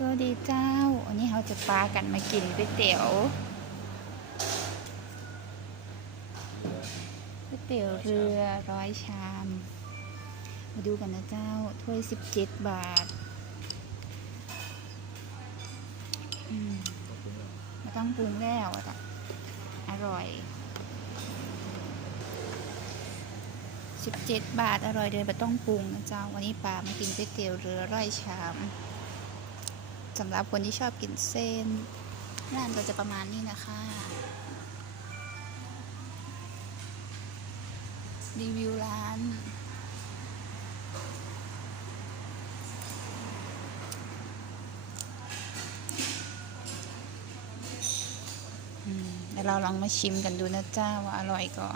สวัสดีเจ้าวันนี้เราจะปากันมากินก๋วยเตี๋ยวก๋วยเตี๋ยวเรือร้อยชาม มาดูกันนะเจ้า ถ้วยสิบเจ็ดบาทมไม่ต้องปรุงแล้วอะจ้ะอร่อยสิบเจ็ดบาทอร่อยเลยไม่ต้องปรุงนะเจ้า วันนี้ปามากินก๋วยเตี๋ยวเรือร้อยชาม สำหรับคนที่ชอบกินเส้นร้านก็จะประมาณนี้นะคะ รีวิวร้านอืมเดี๋ยวเราลองมาชิมกันดูนะจ้าว่าอร่อยก็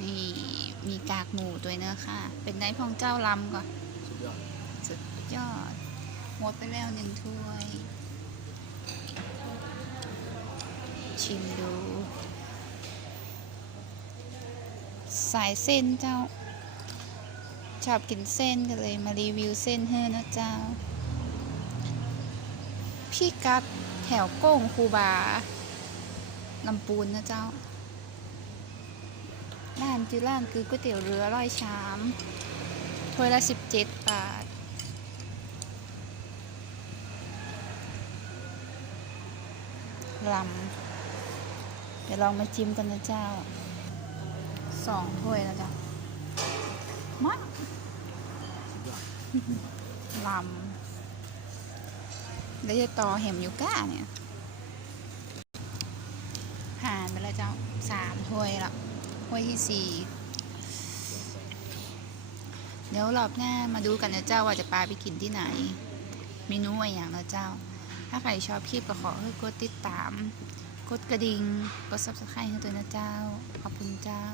นี่มีกากหมูด้วยเนอะค่ะ เป็นได้พองเจ้าลำก่อน สุดยอด สุดยอด หมดไปแล้วหนึ่งถ้วย ชิมดู สายเส้นเจ้า ชอบกินเส้นกันเลยมารีวิวเส้นเฮ้นะเจ้า พี่กัดแถวโก้งคูบาลำปูนนะเจ้าร้านจือร้านคือก๋วยเตี๋ยวเรือร้อยชามถ้วยละสิบเจ็ดบาท ลำเดี๋ยวลองมาจิ้มกันนะเจ้าสองถ้วยแล้วจ้ะมัดลำแล้วจะต่อเห็มยูก้าเนี่ยผ่านไปแล้วเจ้าสามถ้วยละถ้วยที่สี่เดี๋ยวรอบหน้ามาดูกันนะเจ้าว่าจะปาไปกินที่ไหน เมนูอะไรอย่างนะเจ้า ถ้าใครชอบคลิปก็ขอให้กดติดตาม กดกระดิ่ง กด subscribe ให้ตัวนะเจ้า ขอบคุณเจ้า